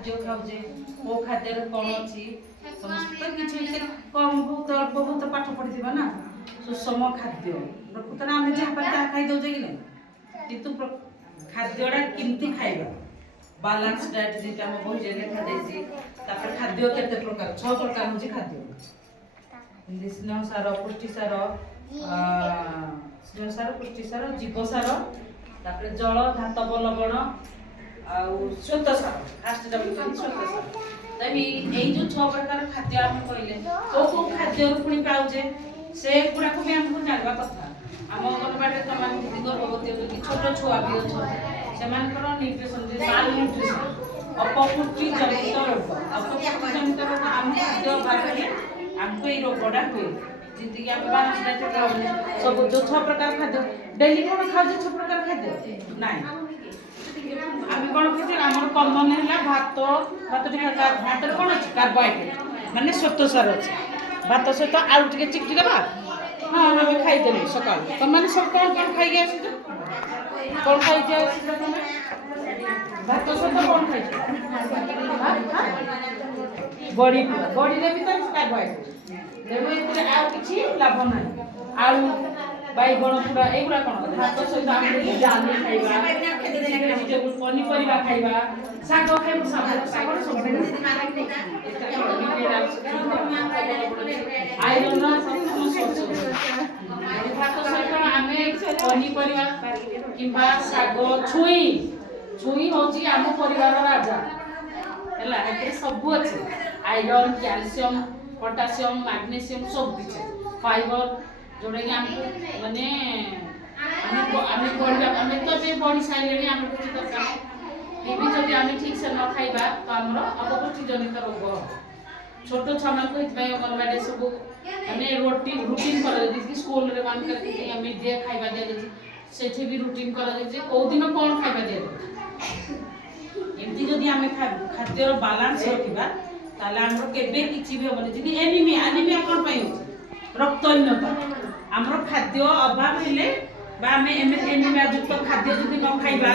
खाद्य खाऊे को खाद्य कौन अच्छी समस्त किसी कम बहुत अल्प बहुत पाठ पढ़ी ना सुषम खाद्य प्रकृत आम जहाँ खाई दौचे कि किंतु खाद्यटा केमती खाइबा बालांस डाइट जेटा हम बही लिखा जाइए खाद्य केते प्रकार 6 प्रकार होची खाद्य स्नेह सार पुष्टि सार स्नेह सार पुष्टि सार जीव सार तापर जल धातव लवण श्वेत सार फास्ट श्वेत सार तभी यही जो 6 प्रकार खाद्य आम कहले को खाद्य पुणी पाऊे से गुड़ा को भी आमको जानवा कथा आम अंगनवाड़ी तो मान गर्भवती छोट छुआ भी अच्छा से न्यूट्रिशन माल न्यूट्रिशन अपपुष्टि जनित रोग अपपुष्टि जनित रोग आम खाद्य अभाव आमको ये रोगटा हुए जी आम सब जो 6 प्रकार खाद्य डेली कौन खाऊ 6 प्रकार खाद्य ना आम कौन खाते आम कमन है भात भात भात कौन अच्छे कार्बोहाइड्रेट मानने श्वेत सार अच्छे भात सहित आलू टे चिकटी दबा हाँ आम खाईदेली सका तुम मैंने सब कौन कौन खाई आस कौन खाई भात सहित कौन खाई बड़ी बड़ी भी तो कार्बोहाइड्रेट तेणु ये किसी लाभ ना आलू बैगण पूरा युवा कौन भात सहित आम डाली खाइबा भेजिटेबल पनीपरिया खाइबा शाग आयरन भात सहित आम पनीपरिया किंबा शाग छुई छुई हूँ आम परिवार राजा है सब अच्छे आयरन कैल्शियम पोटासियम मैग्नीशियम सब किसी फाइबर जोड़ा कि आमको माने आम तो बढ़ी सारे आम किसी दरकार भी जब आम ठीक से न खाइबा तो आम अपपुष्टि जनित रोग छोट छुआ मान अंगनवाड़ी सब मैंने रुटीन कर स्कूल मान दिए खाइबा दिया से भी रुटीन कर कौ दिन कौन खाइबा दिया एमती जदि आम खाद्यर बालांस रखा ताले आमर केबे किछि भी होबनी जदि एनीमिया एनीमिया कोन पई होछि रक्तहीनता आमर खाद्य अभाव हेले बा आम एनीमिया युक्त खाद्य जदि न खाइबा